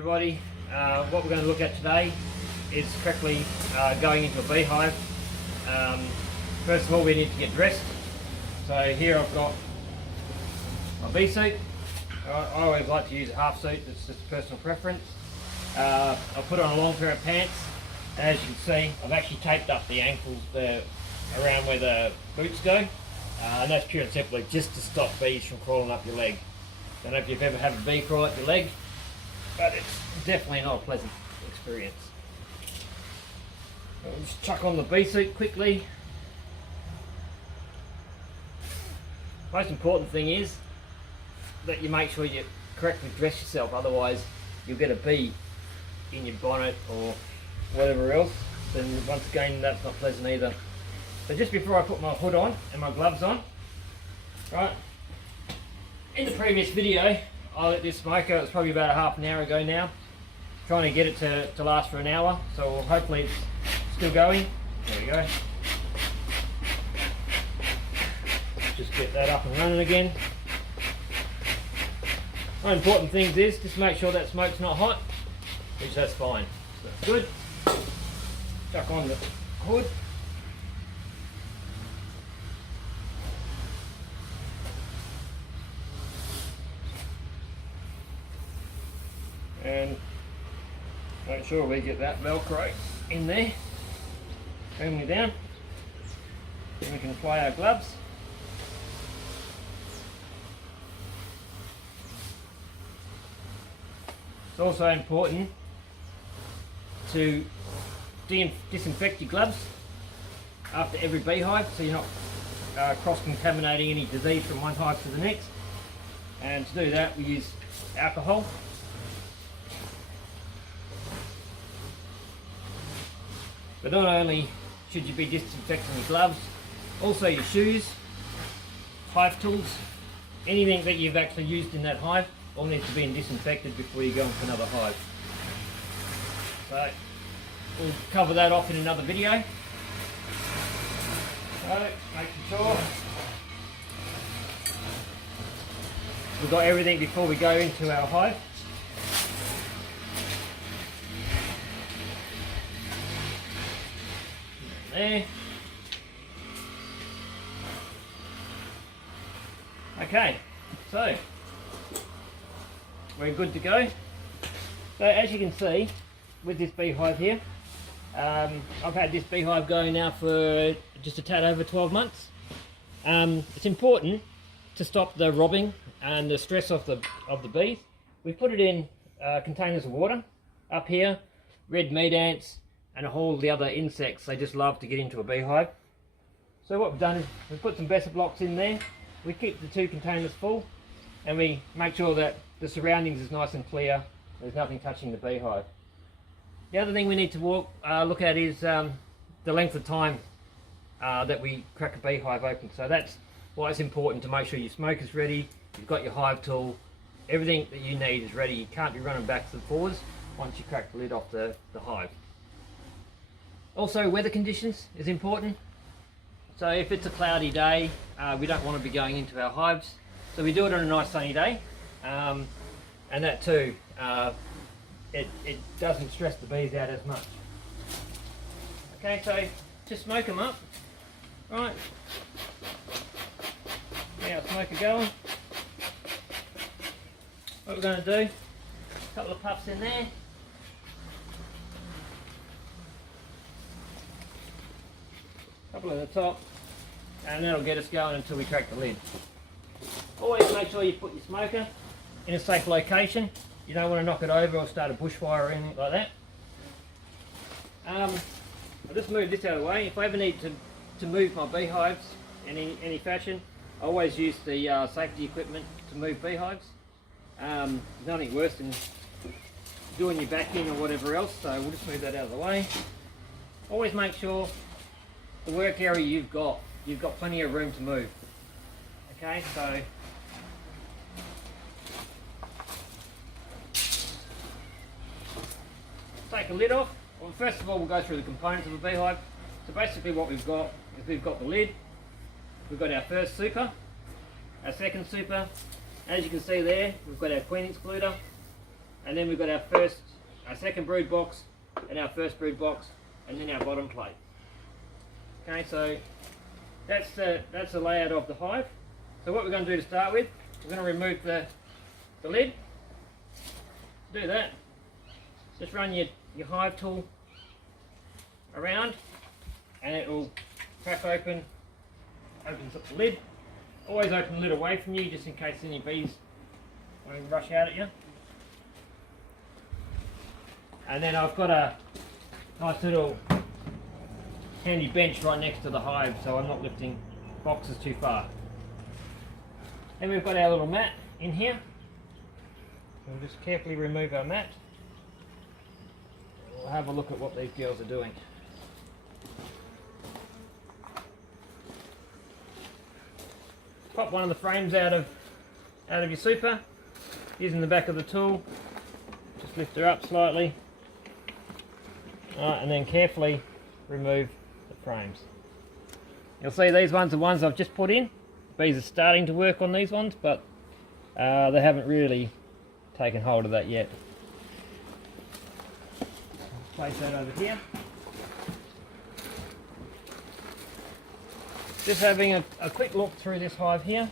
everybody. What we're going to look at today is correctly going into a beehive. First of all, we need to get dressed. So here I've got my bee suit. I always like to use a half suit, it's just personal preference. I'll put on a long pair of pants, and as you can see I've actually taped up the ankles around where the boots go, and that's pure and simply just to stop bees from crawling up your leg. Don't know if you've ever had a bee crawl up your leg, but it's definitely not a pleasant experience. I'll just chuck on the bee suit quickly. Most important thing is that you make sure you correctly dress yourself, otherwise you'll get a bee in your bonnet or whatever else, then once again that's not pleasant either. So just before I put my hood on and my gloves on, right, in the previous video I lit this smoker. It was probably about a half an hour ago now, trying to get it to last for an hour, so hopefully it's still going. There we go. Just get that up and running again. One important thing is just make sure that smoke's not hot, which that's fine. So that's good. Chuck on the hood. And make sure we get that Velcro in there firmly down. Then we can apply our gloves. It's also important to disinfect your gloves after every beehive, so you're not cross-contaminating any disease from one hive to the next. And to do that we use alcohol. But not only should you be disinfecting your gloves, also your shoes, hive tools, anything that you've actually used in that hive all needs to be disinfected before you go into another hive. So we'll cover that off in another video. So making sure we've got everything before we go into our hive. There. Okay, so we're good to go. So as you can see with this beehive here, I've had this beehive going now for just a tad over 12 months. It's important to stop the robbing and the stress of the bees. We've put it in containers of water up here, red meat ants and all the other insects. They just love to get into a beehive. So what we've done is we've put some Besser blocks in there. We keep the two containers full and we make sure that the surroundings is nice and clear. There's nothing touching the beehive. The other thing we need to look at is the length of time that we crack a beehive open. So that's why it's important to make sure your smoke is ready, you've got your hive tool, everything that you need is ready. You can't be running backwards and forwards once you crack the lid off the hive. Also, weather conditions is important. So if it's a cloudy day, we don't want to be going into our hives. So we do it on a nice sunny day. And that too, it doesn't stress the bees out as much. Okay, so just smoke them up. Right. Now smoker going. What we're going to do, a couple of puffs in there. Couple at the top, and that'll get us going until we crack the lid. Always make sure you put your smoker in a safe location. You don't want to knock it over or start a bushfire or anything like that. I'll just move this out of the way. If I ever need to move my beehives in any fashion, I always use the safety equipment to move beehives. There's nothing worse than doing your vacuum or whatever else, so we'll just move that out of the way. Always make sure the work area you've got plenty of room to move. Okay, so take a lid off. Well, first of all we'll go through the components of a beehive. So basically what we've got is we've got the lid, we've got our first super, our second super, as you can see there we've got our queen excluder, and then we've got our second brood box, and our first brood box, and then our bottom plate. Okay, so that's the layout of the hive. So what we're going to do to start with, we're going to remove the lid. Do that. Just run your hive tool around, and it will crack open, opens up the lid. Always open the lid away from you, just in case any bees want to rush out at you. And then I've got a nice little handy bench right next to the hive, so I'm not lifting boxes too far. Then we've got our little mat in here. We'll just carefully remove our mat. We'll have a look at what these girls are doing. Pop one of the frames out of your super using the back of the tool. Just lift her up slightly. And then carefully remove the frames. You'll see these ones are ones I've just put in. Bees are starting to work on these ones, but they haven't really taken hold of that yet. Place that over here. Just having a quick look through this hive here.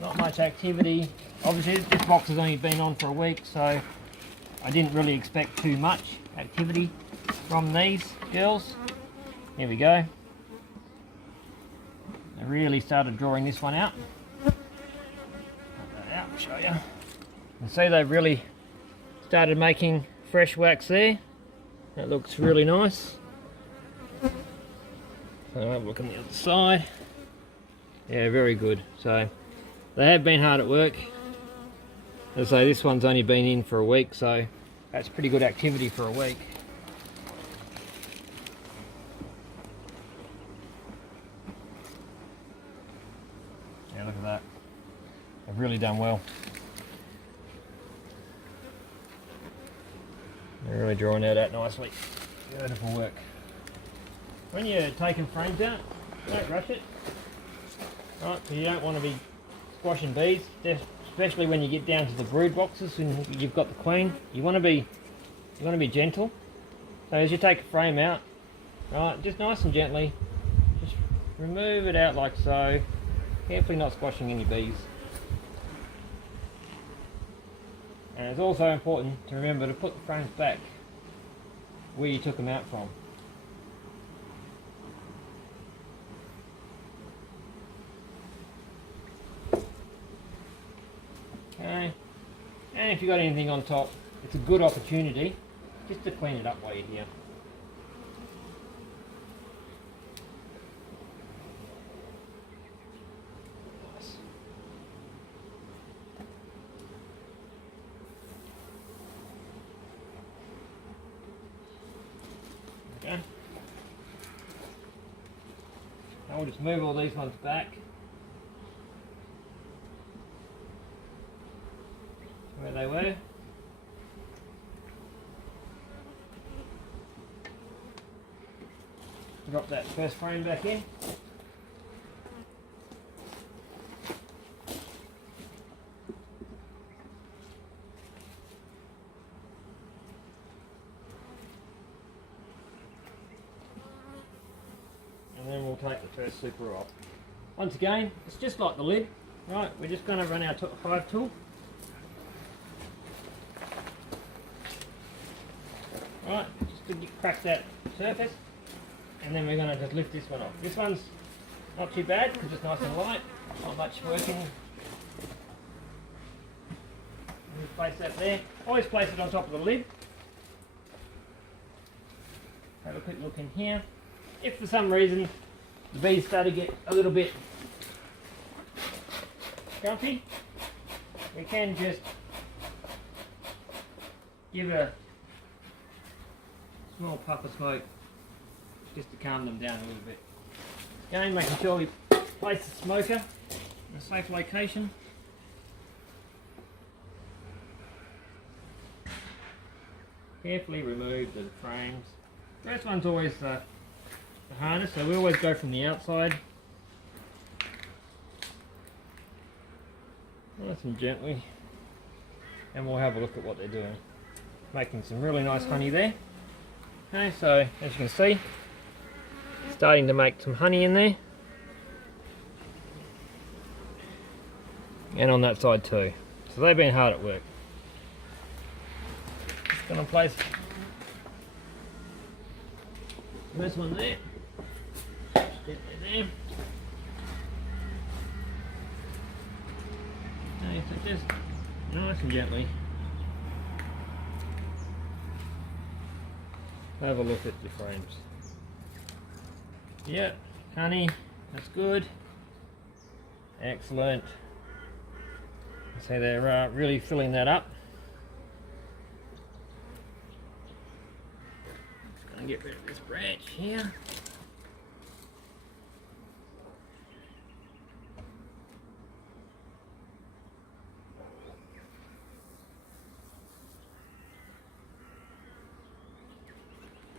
Not much activity. Obviously this box has only been on for a week, so I didn't really expect too much activity from these girls. Here we go. I really started drawing this one out. Put that out, show you. You can see they've really started making fresh wax there. That looks really nice. So have a look on the other side. Yeah, very good. So they have been hard at work. As I say, this one's only been in for a week, so that's pretty good activity for a week. Yeah, look at that. They've really done well. They're really drawing that out nicely. Beautiful work. When you're taking frames out, don't rush it. Right, because you don't want to be squashing bees, especially when you get down to the brood boxes and you've got the queen. You want to be gentle. So as you take a frame out, right, just nice and gently, just remove it out like so. Carefully not squashing any bees. And it's also important to remember to put the frames back where you took them out from. Okay, and if you've got anything on top, it's a good opportunity just to clean it up while you're here. Nice. Okay. Now we'll just move all these ones back where they were. Drop that first frame back in. And then we'll take the first super off. Once again, it's just like the lid, right? We're just going to run our hive tool. Right, just to crack that surface, and then we're going to just lift this one off. This one's not too bad because it's nice and light, not much working. Just place that there. Always place it on top of the lid. Have a quick look in here. If for some reason the bees start to get a little bit grumpy, we can just give a small puff of smoke just to calm them down a little bit. Again, making sure we place the smoker in a safe location. Carefully remove the frames. First one's always the harness, so we always go from the outside. nice and gently, and we'll have a look at what they're doing. Making some really nice honey there. Okay, so as you can see, starting to make some honey in there, and on that side too. So they've been hard at work. Just gonna place this one there. Gently there. Okay, so just nice and gently have a look at the frames. Yeah, honey, that's good. Excellent. So they're really filling that up. Just gonna get rid of this branch here.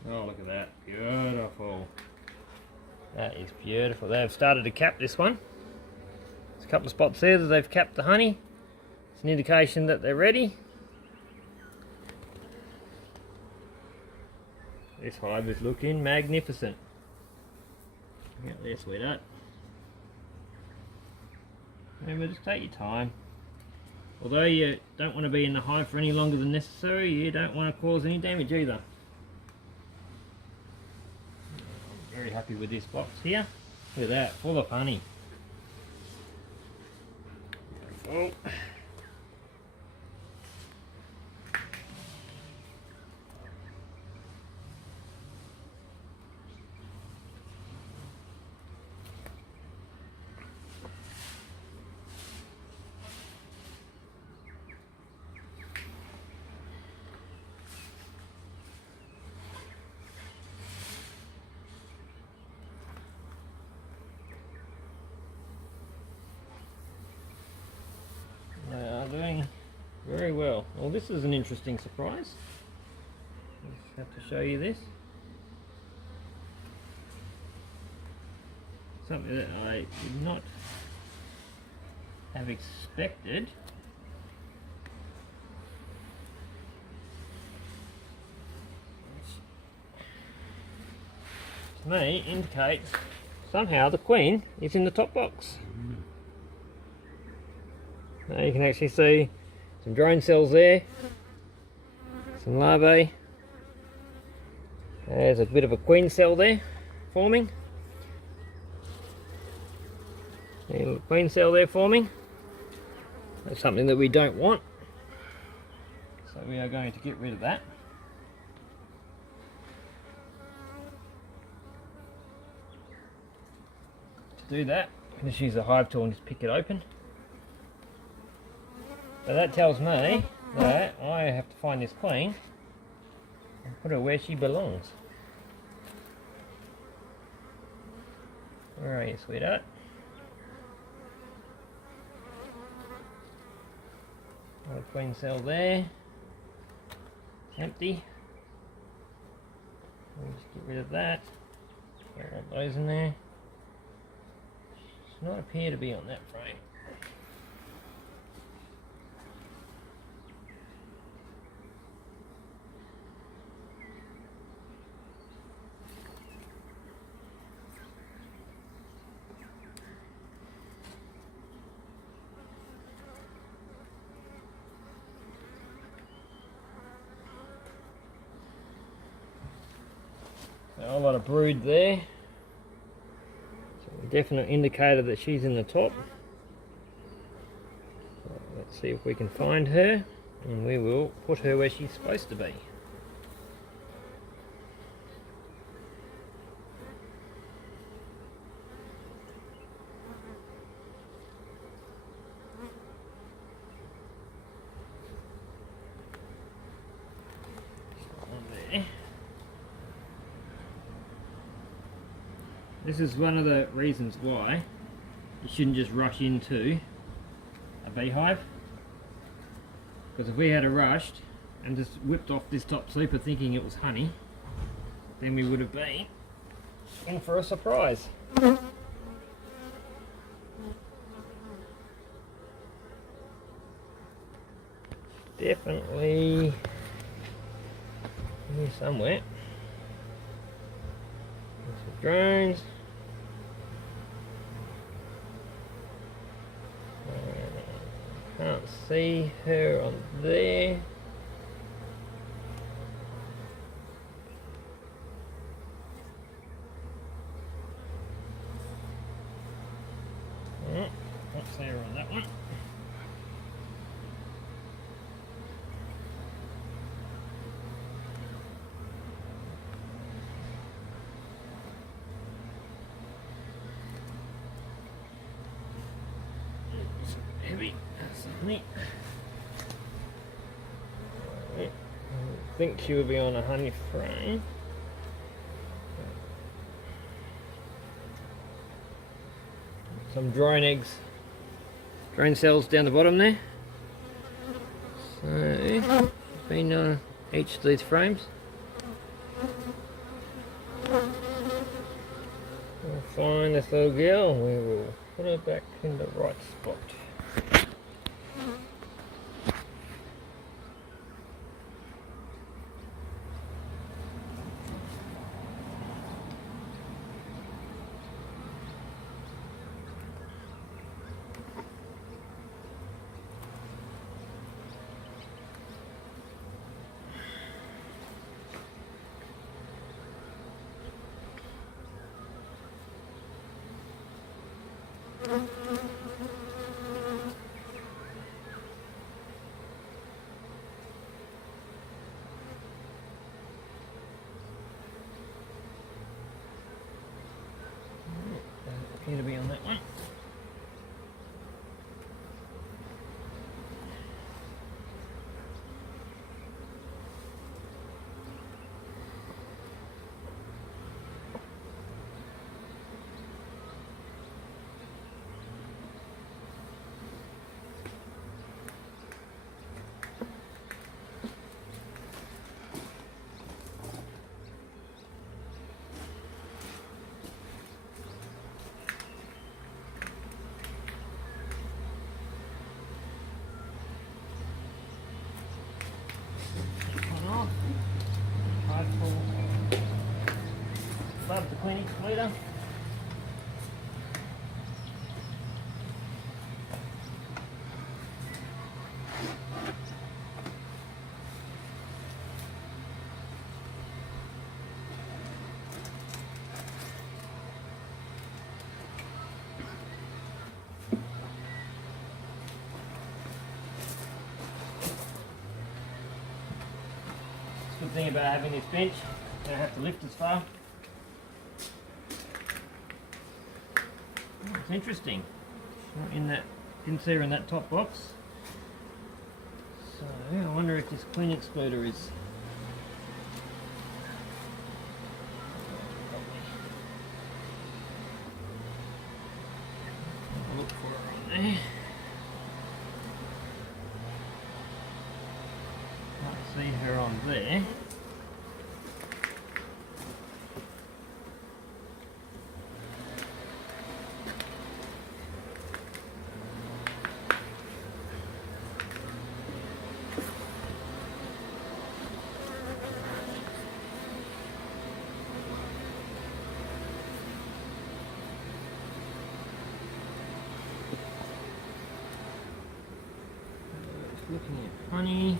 Oh, look at that. Beautiful. That is beautiful. They've started to cap this one. There's a couple of spots there that they've capped the honey. It's an indication that they're ready. This hive is looking magnificent. Get there, sweetheart. Remember, just take your time. Although you don't want to be in the hive for any longer than necessary, you don't want to cause any damage either. Very happy with this box here. Look at that, full of honey. Beautiful. They are doing very well. Well, this is an interesting surprise. Just have to show you this. Something that I did not have expected. To me, indicates somehow the queen is in the top box. Now you can actually see some drone cells there, some larvae. There's a bit of a queen cell there forming. And a queen cell there forming. That's something that we don't want. So we are going to get rid of that. To do that, I'm going to use the hive tool and just pick it open. So that tells me that I have to find this queen and put her where she belongs. Where are you, sweetheart? Got a queen cell there. It's empty. We'll just get rid of that. Get all those in there. Does not appear to be on that frame. A whole lot of brood there. So a definite indicator that she's in the top. So let's see if we can find her, and we will put her where she's supposed to be. This is one of the reasons why you shouldn't just rush into a beehive, because if we had rushed and just whipped off this top super thinking it was honey, then we would have been in for a surprise. definitely here somewhere. There's some drones. Can't see her on there. Oh, can't see her on that one. Heavy, certainly. I think she will be on a honey frame. Some drone eggs, drone cells down the bottom there. So, been on each of these frames. We'll find this little girl. We will put her back in the right spot. Appear to be on that one. Above the queen excluder. Good thing about having this bench, you don't have to lift as far. Oh, it's interesting. Not in that, didn't see her in that top box. So I wonder if this queen excluder is. I'll look for her on there. See her on there. Looking at honey.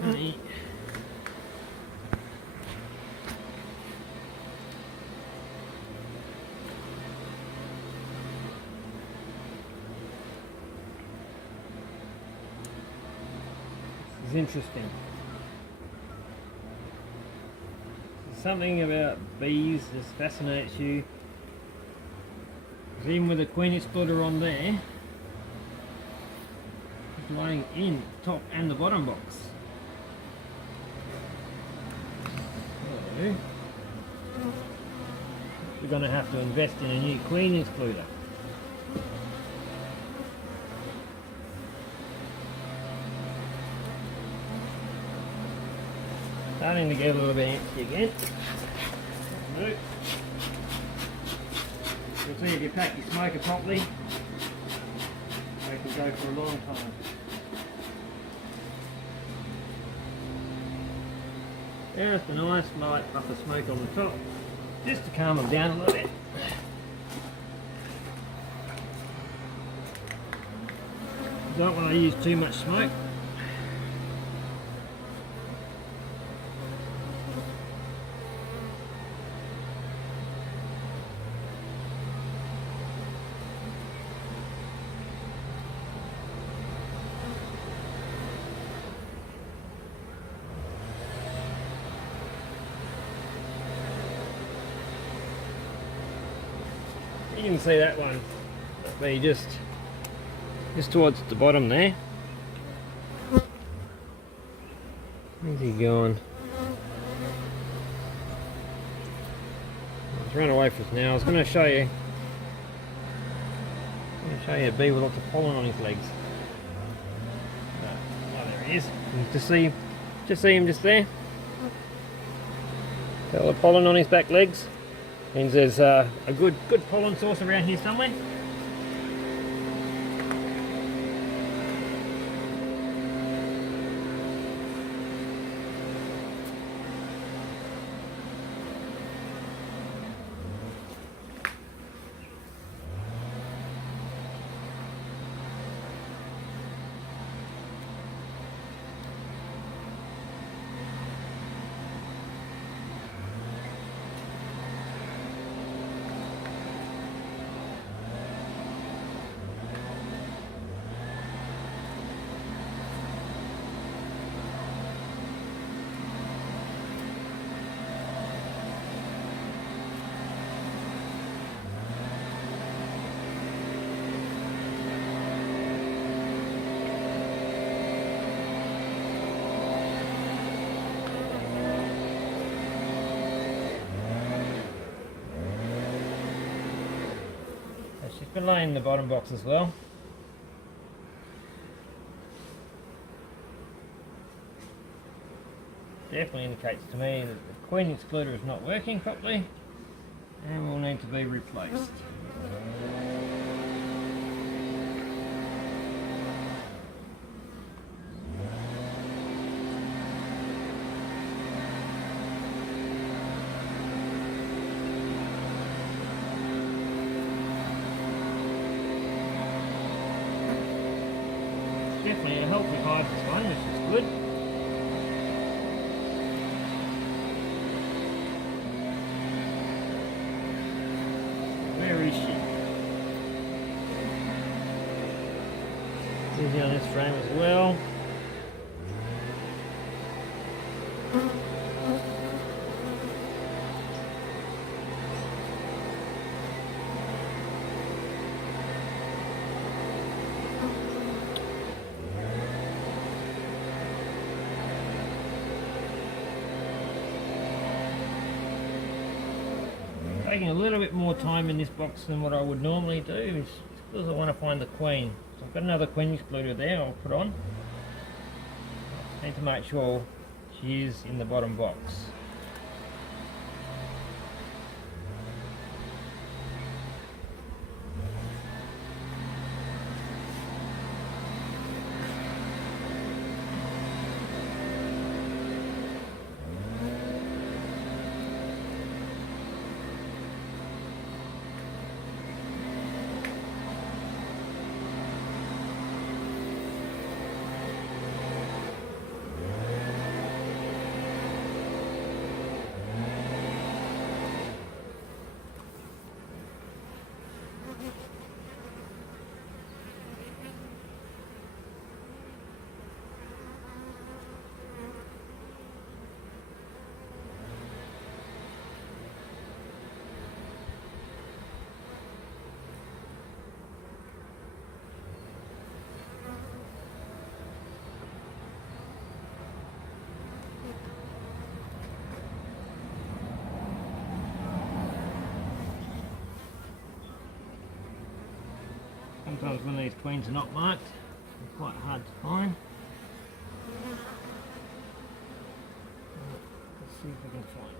Honey. It's interesting. Something about bees just fascinates you. Because even with a queen exploder on there, it's laying in the top and the bottom box. do, we're going to have to invest in a new queen excluder. Starting to get a little bit empty again. You'll see if you pack your smoker properly, they can go for a long time. There's the nice light puff of smoke on the top, just to calm them down a little bit. Don't want to use too much smoke. You can see that one be just towards the bottom there. Where's he going? He's run away from us now. I was going to show you. A bee with lots of pollen on his legs. Oh, there he is. You can just see him just there. Got all the pollen on his back legs. Means there's a good pollen source around here somewhere. She's been laying in the bottom box as well. Definitely indicates to me that the queen excluder is not working properly and will need to be replaced. Definitely a healthy hive, this one, which is good. Where is she? Easy on this frame as well. Taking a little bit more time in this box than what I would normally do is because I want to find the queen. So I've got another queen excluder there I'll put on. I need to make sure she is in the bottom box. Sometimes when these queens are not marked, they're quite hard to find. Let's see if we can find it.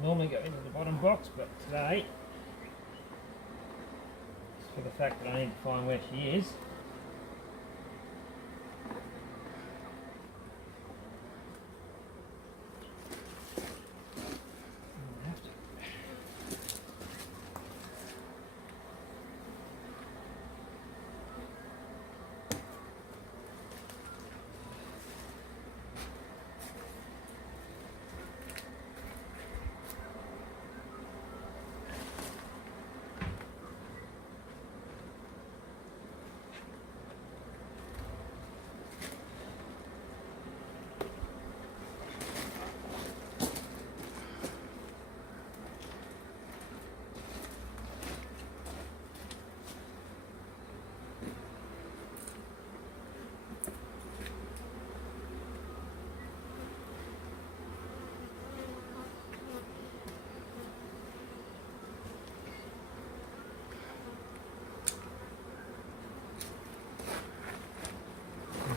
Normally go into the bottom box, but today, just for the fact that I need to find where she is,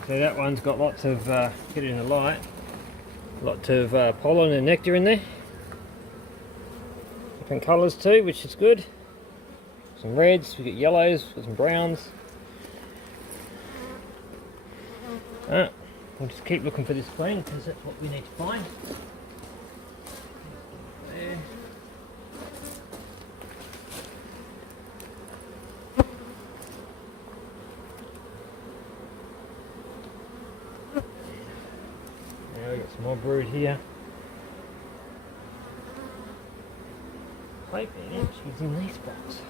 so that one's got lots of, get it in the light, lots of pollen and nectar in there. Different colours too, which is good. Some reds, we've got yellows, we've got some browns. We'll just keep looking for this queen because that's what we need to find. There. Now we've got some more brood here. Hoping she's in these spots.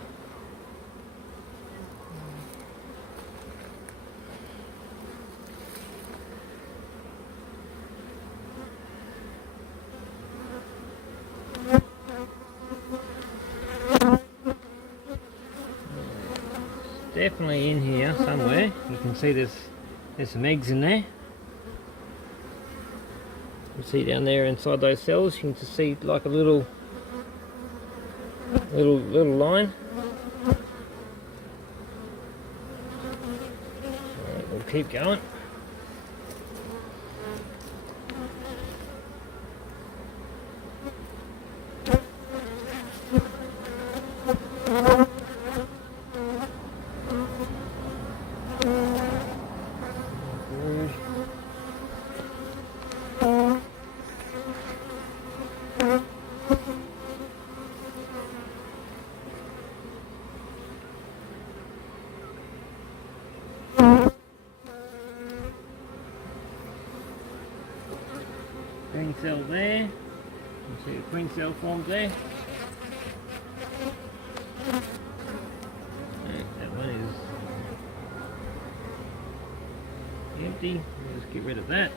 Definitely in here somewhere. You can see there's some eggs in there. You see down there inside those cells, you can just see like a little line. Alright, we'll keep going. Queen cell there. You can see the queen cell formed there. That one is empty. We'll just get rid of that.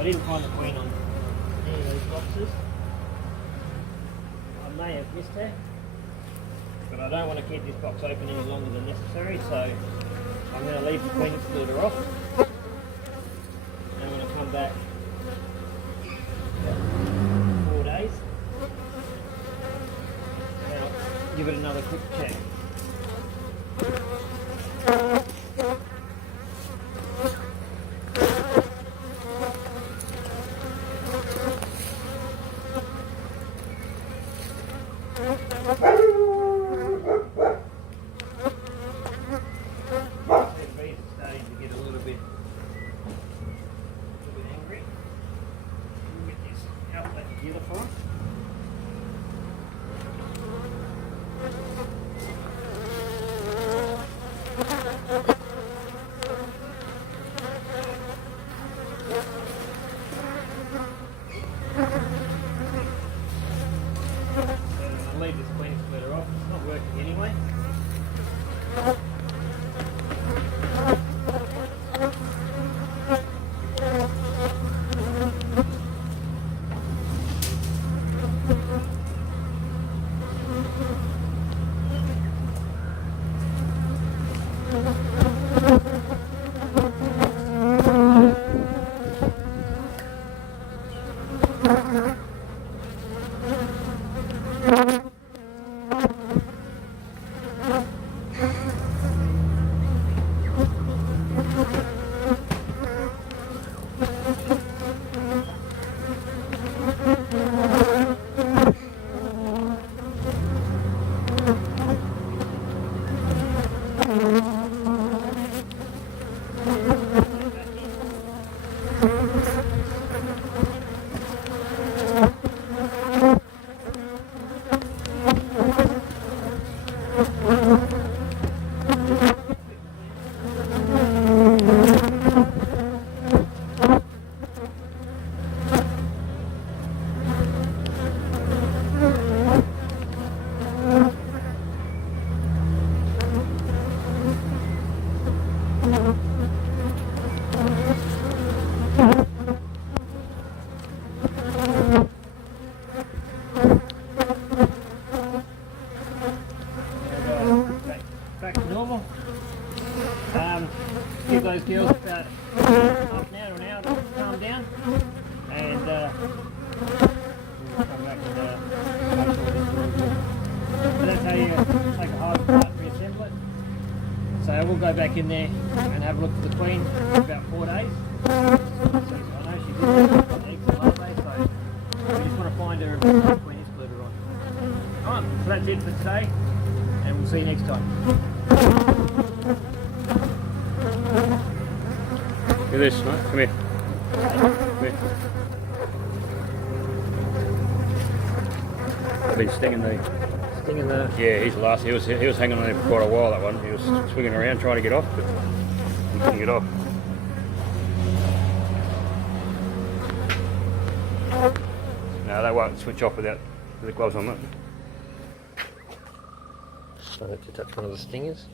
I didn't find the queen on any of these boxes. I may have missed her, but I don't want to keep this box open any longer than necessary, so I'm going to leave the queen excluder off. And I'm going to come back in 4 days. Now, give it another quick check. I'll leave this queen splitter off, it's not working anyway. Back to normal. Give those girls about half an hour to an hour to calm down, and we'll come back and make sure this is all good. So that's how you take a hive apart and reassemble it. So we'll go back in there and have a look at the queen in about 4 days. So I know she's got eggs and larvae, so we just want to find her and put the queen excluder on. Alright, so that's it for today, and we'll see you next time. Look at this, mate. Come here. Come here. I've been stinging the... Yeah, he's the last. He was hanging on there for quite a while, that one. He was swinging around trying to get off, but he couldn't get off. No, they won't switch off without the gloves on, that. So to touch one of the stingers.